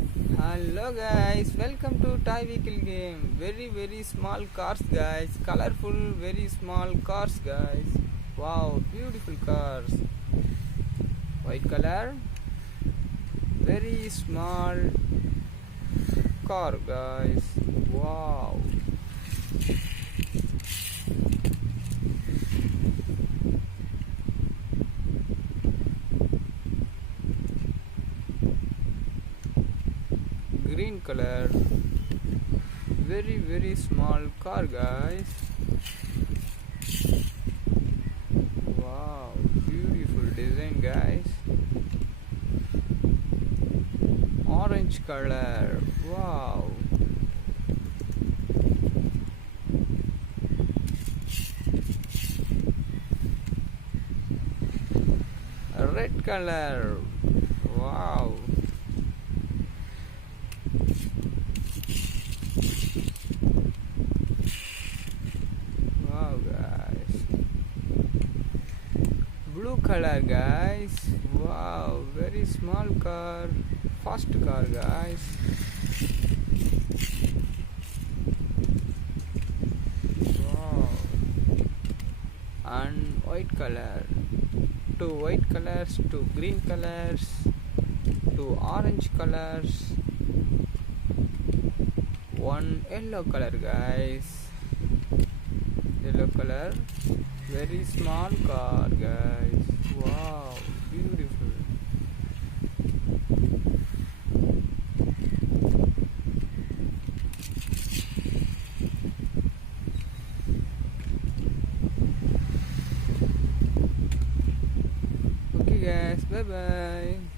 Hello guys, welcome to Toy Vehicle Game. Very small cars guys, colorful very small cars guys. Wow, beautiful cars. White color, very small car guys. Wow. Green color, very small car guys. Wow, beautiful design guys. Orange color, wow. Red color, wow. Wow guys, blue color guys. Wow, very small car, fast car guys. Wow. And white color, two white colors, two green colors, two orange colors, one yellow color guys. Yellow color, very small car guys. Wow, beautiful. Okay guys, bye bye.